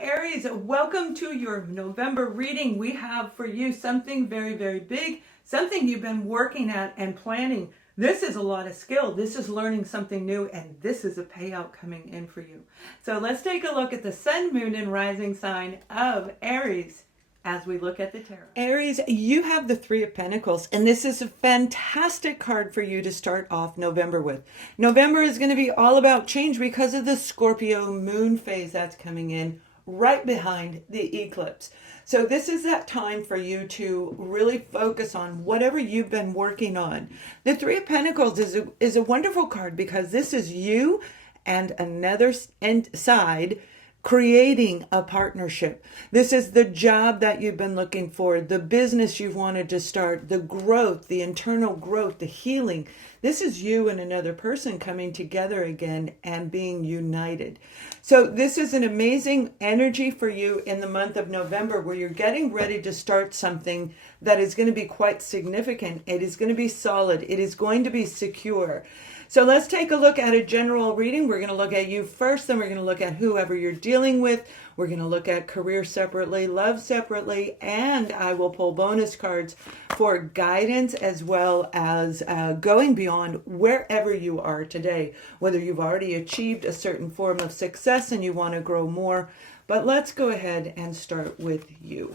Aries, welcome to your November reading. We have for you something very, very big, something you've been working at and planning. This is a lot of skill. This is learning something new, and this is a payout coming in for you. So let's take a look at the sun, moon, and rising sign of Aries as we look at the tarot. Aries, you have the Three of Pentacles, and this is a fantastic card for you to start off November with. November is going to be all about change because of the Scorpio moon phase that's coming in right behind the eclipse. So this is that time for you to really focus on whatever you've been working on. The Three of Pentacles is a wonderful card because this is you and another side creating a partnership. This is the job that you've been looking for, the business you've wanted to start, the growth, the internal growth, the healing. This is you and another person coming together again and being united. So this is an amazing energy for you in the month of November where you're getting ready to start something that is going to be quite significant. It is going to be solid. It is going to be secure. So let's take a look at a general reading. We're going to look at you first, then we're going to look at whoever you're dealing with. We're going to look at career separately, love separately, and I will pull bonus cards for guidance as well as going beyond wherever you are today, whether you've already achieved a certain form of success and you want to grow more. But let's go ahead and start with you.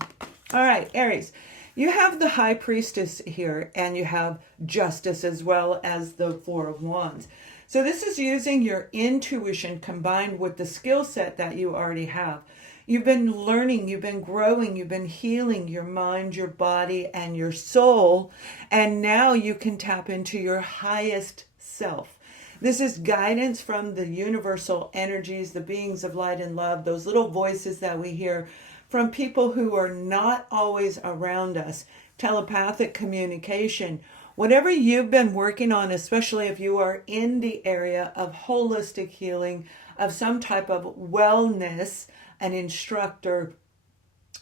All right, Aries. You have the High Priestess here, and you have Justice as well as the Four of Wands. So this is using your intuition combined with the skill set that you already have. You've been learning, you've been growing, you've been healing your mind, your body, and your soul, and now you can tap into your highest self. This is guidance from the universal energies, the beings of light and love, those little voices that we hear from people who are not always around us, telepathic communication, whatever you've been working on, especially if you are in the area of holistic healing, of some type of wellness, an instructor,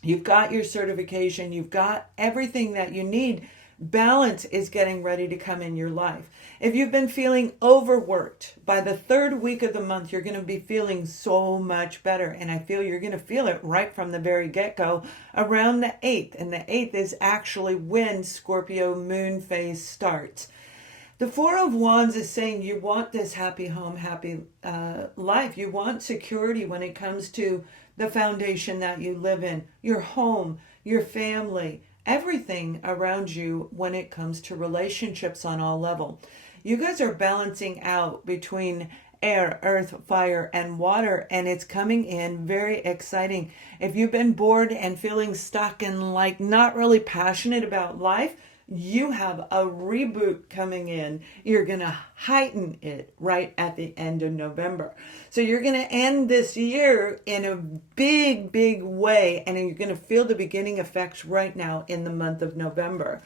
you've got your certification, you've got everything that you need. Balance is getting ready to come in your life. If you've been feeling overworked, by the third week of the month, you're going to be feeling so much better. And I feel you're going to feel it right from the very get-go around the 8th. And the 8th is actually when Scorpio moon phase starts. The Four of Wands is saying you want this happy home, happy life. You want security when it comes to the foundation that you live in, your home, your family, everything around you when it comes to relationships on all levels. You guys are balancing out between air, earth, fire, and water, and it's coming in very exciting. If you've been bored and feeling stuck and like not really passionate about life, you have a reboot coming in. You're going to heighten it right at the end of November. So you're going to end this year in a big, big way, and you're going to feel the beginning effects right now in the month of November.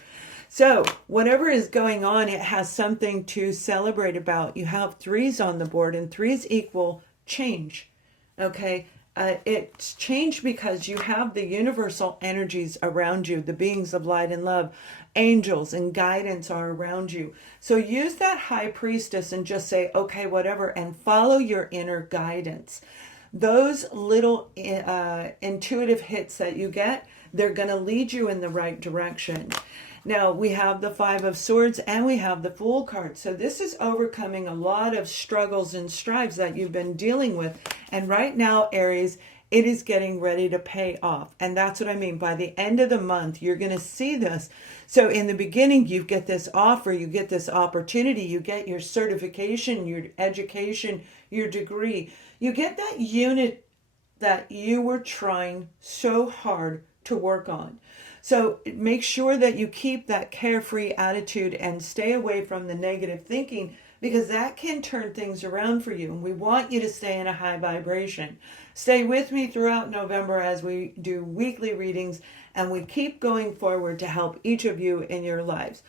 So whatever is going on, it has something to celebrate about. You have threes on the board, and threes equal change. Okay? It's change because you have the universal energies around you, the beings of light and love, angels and guidance are around you. So use that High Priestess and just say, okay, whatever, and follow your inner guidance. Those little intuitive hits that you get, they're going to lead you in the right direction. Now, we have the Five of Swords and we have the Fool card. So this is overcoming a lot of struggles and strives that you've been dealing with. And right now, Aries, it is getting ready to pay off. And that's what I mean. By the end of the month, you're going to see this. So in the beginning, you get this offer, you get this opportunity, you get your certification, your education, your degree. You get that unit that you were trying so hard to work on. So make sure that you keep that carefree attitude and stay away from the negative thinking, because that can turn things around for you. And we want you to stay in a high vibration. Stay with me throughout November as we do weekly readings, and we keep going forward to help each of you in your lives.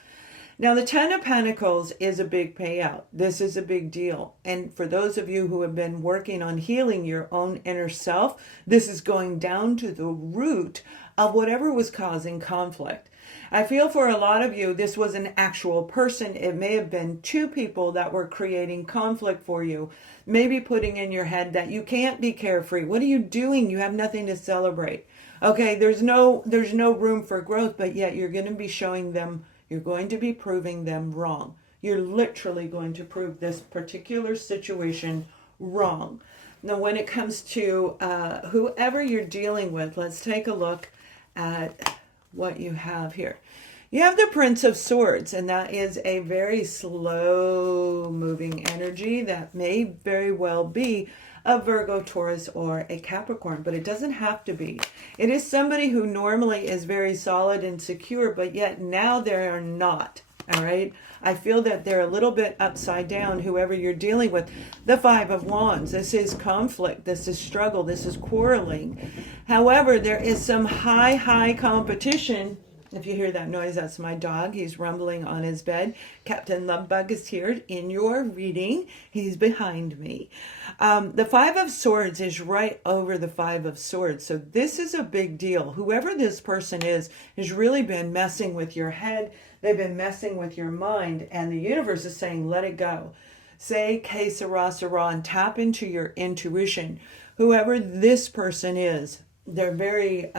Now, the Ten of Pentacles is a big payout. This is a big deal. And for those of you who have been working on healing your own inner self, this is going down to the root of whatever was causing conflict. I feel for a lot of you, this was an actual person. It may have been two people that were creating conflict for you, maybe putting in your head that you can't be carefree. What are you doing? You have nothing to celebrate. Okay, there's no room for growth, but yet you're going to be showing them, you're going to be proving them wrong. You're literally going to prove this particular situation wrong. Now, when it comes to whoever you're dealing with, let's take a look at what you have here. You have the Prince of Swords, and that is a very slow moving energy that may very well be a Virgo, Taurus, or a Capricorn, but it doesn't have to be. It is somebody who normally is very solid and secure, but yet now they are not. All right. I feel that they're a little bit upside down, whoever you're dealing with. The Five of Wands. This is conflict. This is struggle. This is quarreling. However, there is some high competition. If you hear that noise, that's my dog. He's rumbling on his bed. Captain Lovebug is here in your reading. He's behind me. The Five of Swords is right over the Five of Swords. So this is a big deal. Whoever this person is has really been messing with your head. They've been messing with your mind. And the universe is saying, let it go. Say, que sera, sera, and tap into your intuition. Whoever this person is, they're very...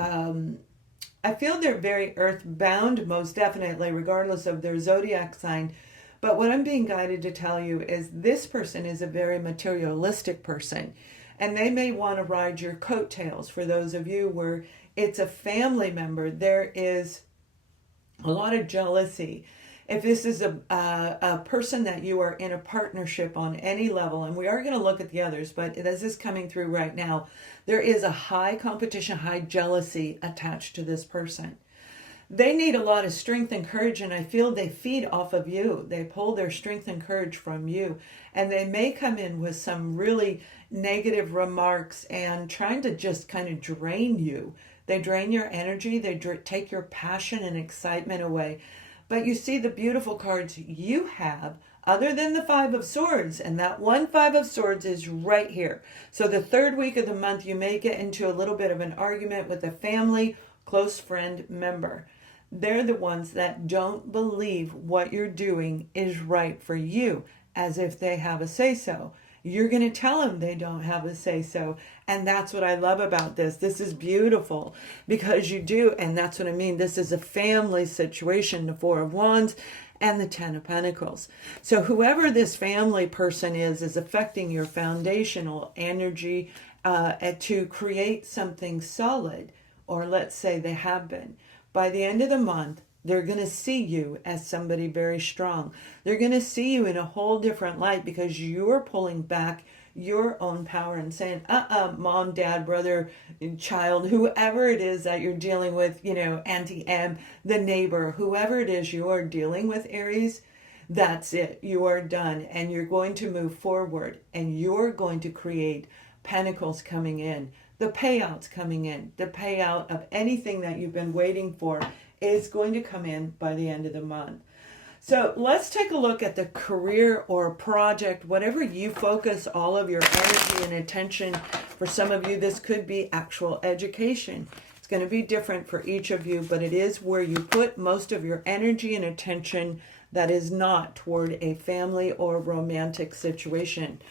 I feel they're very earthbound, most definitely, regardless of their zodiac sign. But what I'm being guided to tell you is this person is a very materialistic person. And they may want to ride your coattails. For those of you where it's a family member, there is a lot of jealousy. If this is a person that you are in a partnership on any level, and we are going to look at the others, but this is coming through right now, there is a high competition, high jealousy attached to this person. They need a lot of strength and courage, and I feel they feed off of you. They pull their strength and courage from you, and they may come in with some really negative remarks and trying to just kind of drain you. They drain your energy. They take your passion and excitement away. But you see the beautiful cards you have other than the Five of Swords. And that one Five of Swords is right here. So the third week of the month, you may get into a little bit of an argument with a family, close friend member. They're the ones that don't believe what you're doing is right for you, as if they have a say-so. You're going to tell them they don't have a say-so. And that's what I love about this. This is beautiful because you do. And that's what I mean. This is a family situation, the Four of Wands and the Ten of Pentacles. So whoever this family person is affecting your foundational energy to create something solid. Or let's say they have been. By the end of the month, they're going to see you as somebody very strong. They're going to see you in a whole different light because you're pulling back your own power and saying, mom, dad, brother, child, whoever it is that you're dealing with, Auntie M, the neighbor, whoever it is you are dealing with, Aries, that's it. You are done. And you're going to move forward and you're going to create pentacles coming in, the payouts coming in, the payout of anything that you've been waiting for is going to come in by the end of the month. So let's take a look at the career or project, whatever you focus all of your energy and attention. For some of you, this could be actual education. It's going to be different for each of you, but it is where you put most of your energy and attention that is not toward a family or romantic situation.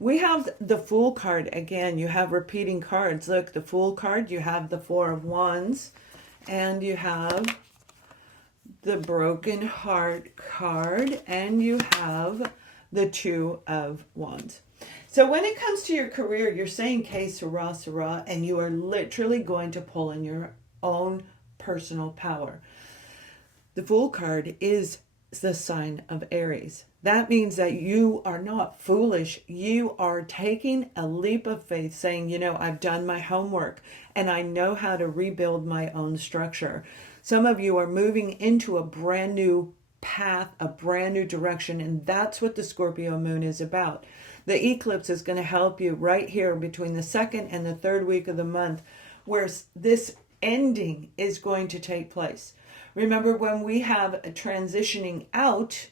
We have the Fool card. Again, you have repeating cards. Look, the Fool card, you have the Four of Wands, and you have the Broken Heart card, and you have the Two of Wands. So when it comes to your career, you're saying que sera, sera, and you are literally going to pull in your own personal power. The Fool card is the sign of Aries. That means that you are not foolish. You are taking a leap of faith saying, I've done my homework and I know how to rebuild my own structure. Some of you are moving into a brand new path, a brand new direction, and that's what the Scorpio moon is about. The eclipse is going to help you right here between the second and the third week of the month, where this ending is going to take place. Remember, when we have a transitioning out,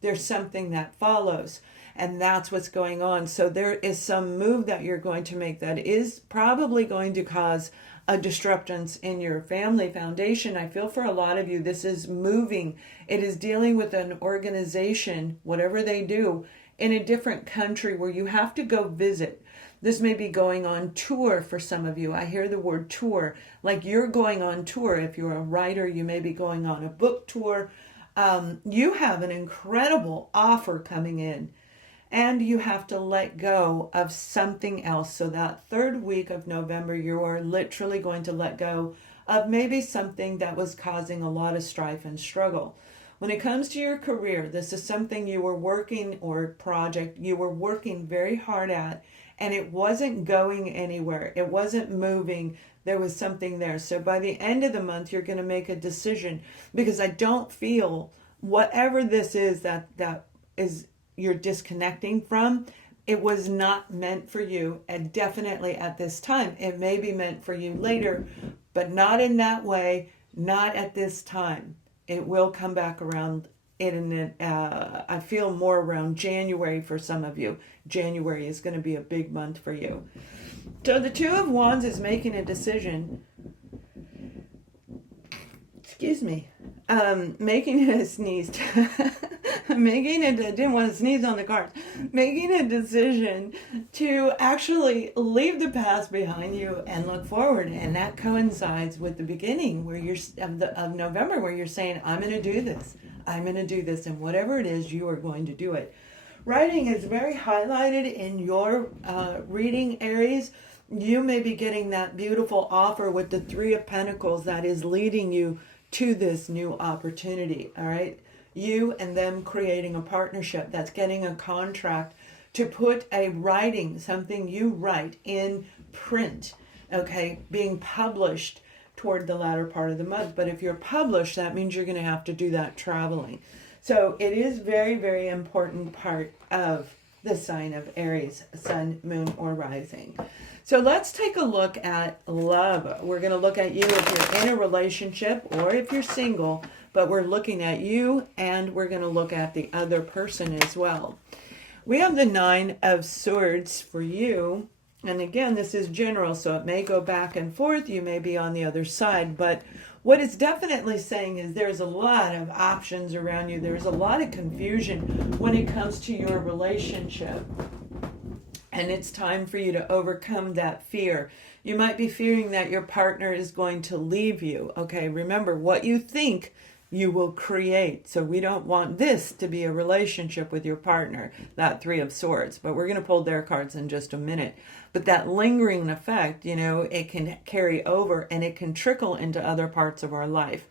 there's something that follows. And that's what's going on. So there is some move that you're going to make that is probably going to cause a disruptance in your family foundation. I feel for a lot of you, this is moving. It is dealing with an organization, whatever they do, in a different country where you have to go visit. This may be going on tour for some of you. I hear the word tour, like you're going on tour. If you're a writer, you may be going on a book tour. You have an incredible offer coming in, and you have to let go of something else. So that third week of November, you are literally going to let go of maybe something that was causing a lot of strife and struggle. When it comes to your career, this is something you were working, or project you were working very hard at, and it wasn't going anywhere. It wasn't moving. There was something there. So by the end of the month, you're going to make a decision, because I don't feel whatever this is that is you're disconnecting from, it was not meant for you. And definitely at this time, it may be meant for you later, but not in that way, not at this time. It will come back around I feel more around January for some of you. January is going to be a big month for you. So the Two of Wands is making a decision. Excuse me. Making a sneeze. I didn't want to sneeze on the cards. Making a decision to actually leave the past behind you and look forward. And that coincides with the beginning where of November, where you're saying, I'm going to do this. I'm going to do this. And whatever it is, you are going to do it. Writing is very highlighted in your reading, Aries. You may be getting that beautiful offer with the Three of Pentacles that is leading you to this new opportunity. All right. You and them creating a partnership that's getting a contract to put a writing, something you write in print, okay, being published toward the latter part of the month. But if you're published, that means you're going to have to do that traveling. So it is very, very important part of the sign of Aries, sun, moon, or rising. So let's take a look at love. We're going to look at you if you're in a relationship or if you're single, but we're looking at you and we're going to look at the other person as well. We have the Nine of Swords for you. And again, this is general, so it may go back and forth. You may be on the other side, but what it's definitely saying is there's a lot of options around you. There's a lot of confusion when it comes to your relationship. And it's time for you to overcome that fear. You might be fearing that your partner is going to leave you. Okay, remember, what you think, you will create. So we don't want this to be a relationship with your partner, that Three of Swords. But we're going to pull their cards in just a minute. But that lingering effect, it can carry over and it can trickle into other parts of our life.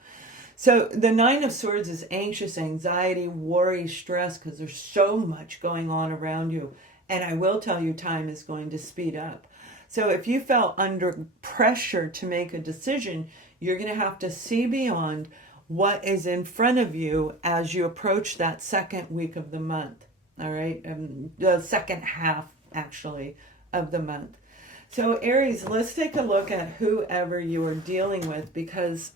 So the Nine of Swords is anxious, anxiety, worry, stress, because there's so much going on around you. And I will tell you, time is going to speed up. So if you felt under pressure to make a decision, you're going to have to see beyond what is in front of you as you approach that second week of the month. All right. The second half, actually, of the month. So Aries, let's take a look at whoever you are dealing with, because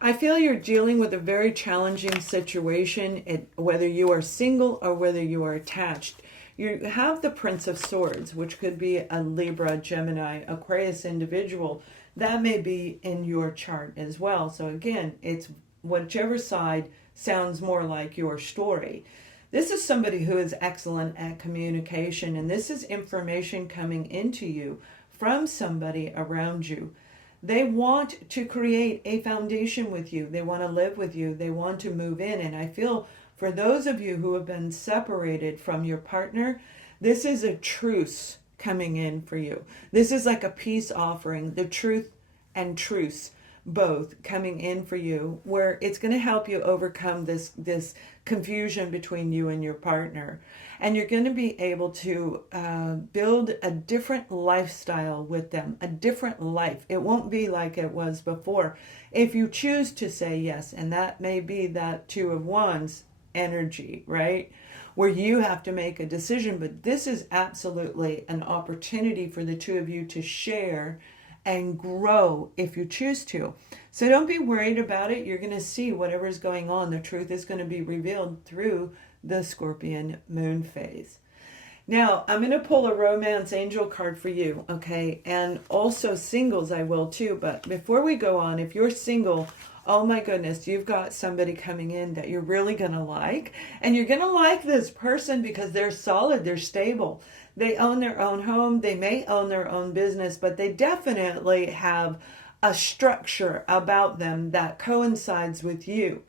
I feel you're dealing with a very challenging situation, whether you are single or whether you are attached. You have the Prince of Swords, which could be a Libra, Gemini, Aquarius individual. That may be in your chart as well. So again, it's whichever side sounds more like your story. This is somebody who is excellent at communication, and this is information coming into you from somebody around you. They want to create a foundation with you. They want to live with you. They want to move in. And I feel for those of you who have been separated from your partner, this is a truce coming in for you. This is like a peace offering, the truth and truce both coming in for you, where it's going to help you overcome this confusion between you and your partner. And you're going to be able to build a different lifestyle with them, a different life. It won't be like it was before if you choose to say yes. And that may be that Two of Wands energy, right? Where you have to make a decision. But this is absolutely an opportunity for the two of you to share and grow if you choose to. So don't be worried about it. You're going to see whatever's going on. The truth is going to be revealed through the Scorpion moon phase. Now, I'm going to pull a romance angel card for you, okay? And also singles I will too. But before we go on, if you're single, oh my goodness, you've got somebody coming in that you're really going to like. And you're going to like this person because they're solid, they're stable. They own their own home, they may own their own business, but they definitely have a structure about them that coincides with you.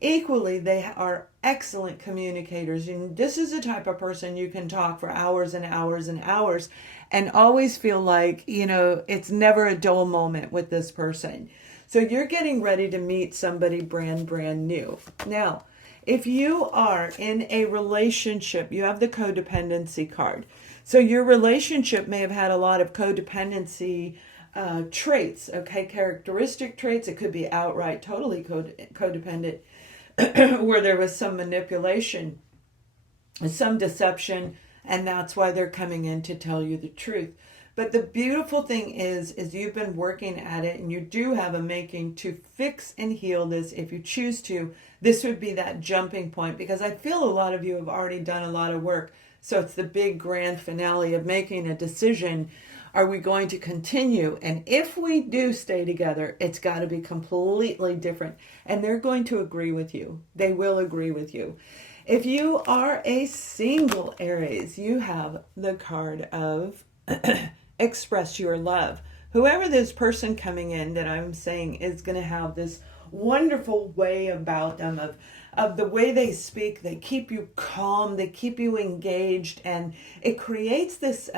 Equally, they are excellent communicators. And this is the type of person you can talk for hours and hours and hours and always feel like, it's never a dull moment with this person. So you're getting ready to meet somebody brand new. Now, if you are in a relationship, you have the codependency card. So your relationship may have had a lot of codependency traits, okay, characteristic traits. It could be outright totally codependent, where there was some manipulation, some deception, and that's why they're coming in to tell you the truth. But the beautiful thing is you've been working at it, and you do have a making to fix and heal this if you choose to. This would be that jumping point, because I feel a lot of you have already done a lot of work. So it's the big grand finale of making a decision. Are we going to continue? And if we do stay together, it's got to be completely different. And they're going to agree with you. They will agree with you. If you are a single Aries, you have the card of express your love. Whoever this person coming in that I'm saying is going to have this wonderful way about them of the way they speak. They keep you calm, they keep you engaged, and it creates this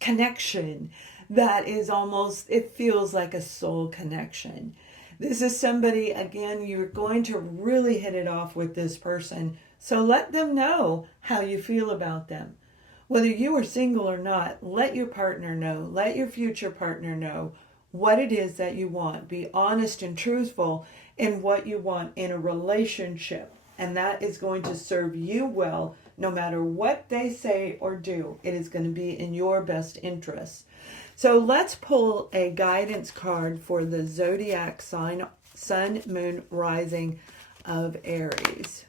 connection that is almost, it feels like a soul connection. This is somebody, again, you're going to really hit it off with this person. So let them know how you feel about them. Whether you are single or not, let your partner know, let your future partner know what it is that you want. Be honest and truthful in what you want in a relationship. And that is going to serve you well, no matter what they say or do. It is going to be in your best interest. So let's pull a guidance card for the zodiac sign, sun, moon, rising of Aries.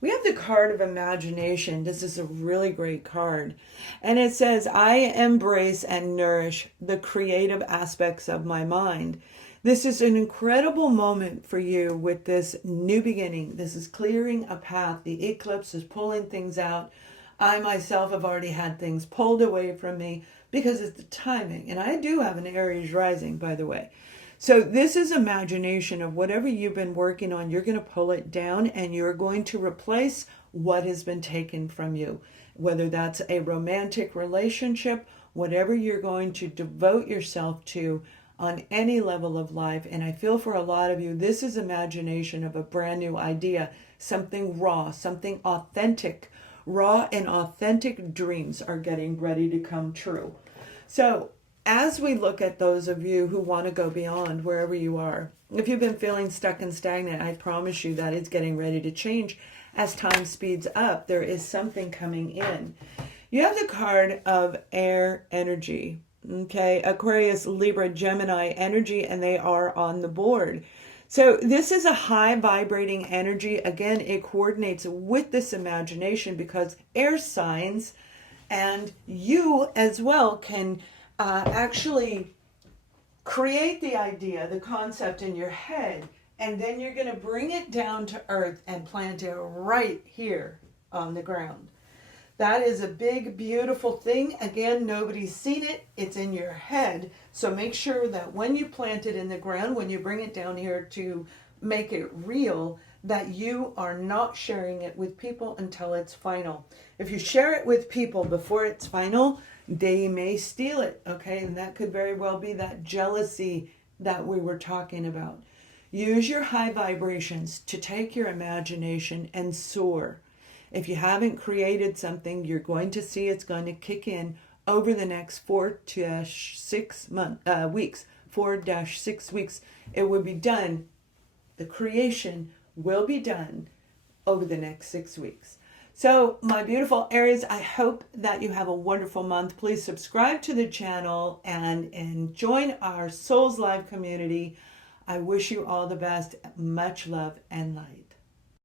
We have the card of imagination. This is a really great card. And it says, I embrace and nourish the creative aspects of my mind. This is an incredible moment for you with this new beginning. This is clearing a path. The eclipse is pulling things out. I myself have already had things pulled away from me because it's the timing. And I do have an Aries rising, by the way. So this is imagination of whatever you've been working on. You're going to pull it down and you're going to replace what has been taken from you. Whether that's a romantic relationship, whatever you're going to devote yourself to on any level of life. And I feel for a lot of you, this is imagination of a brand new idea, something raw, something authentic. Raw and authentic dreams are getting ready to come true. So as we look at those of you who want to go beyond wherever you are, if you've been feeling stuck and stagnant, I promise you that it's getting ready to change. As time speeds up, there is something coming in. You have the card of air energy, okay? Aquarius, Libra, Gemini energy, and they are on the board. So this is a high vibrating energy. Again, it coordinates with this imagination because air signs and you as well can actually create the idea, the concept in your head, and then you're going to bring it down to earth and plant it right here on the ground. That is a big, beautiful thing. Again, nobody's seen it. It's in your head. So make sure that when you plant it in the ground, when you bring it down here to make it real, that you are not sharing it with people until it's final. If you share it with people before it's final, they may steal it, okay? And that could very well be that jealousy that we were talking about. Use your high vibrations to take your imagination and soar. If you haven't created something, you're going to see it's going to kick in over the next 4-6 weeks. 4-6 weeks. It will be done. The creation will be done over the next 6 weeks. So, my beautiful Aries, I hope that you have a wonderful month. Please subscribe to the channel and join our Souls Live community. I wish you all the best. Much love and light.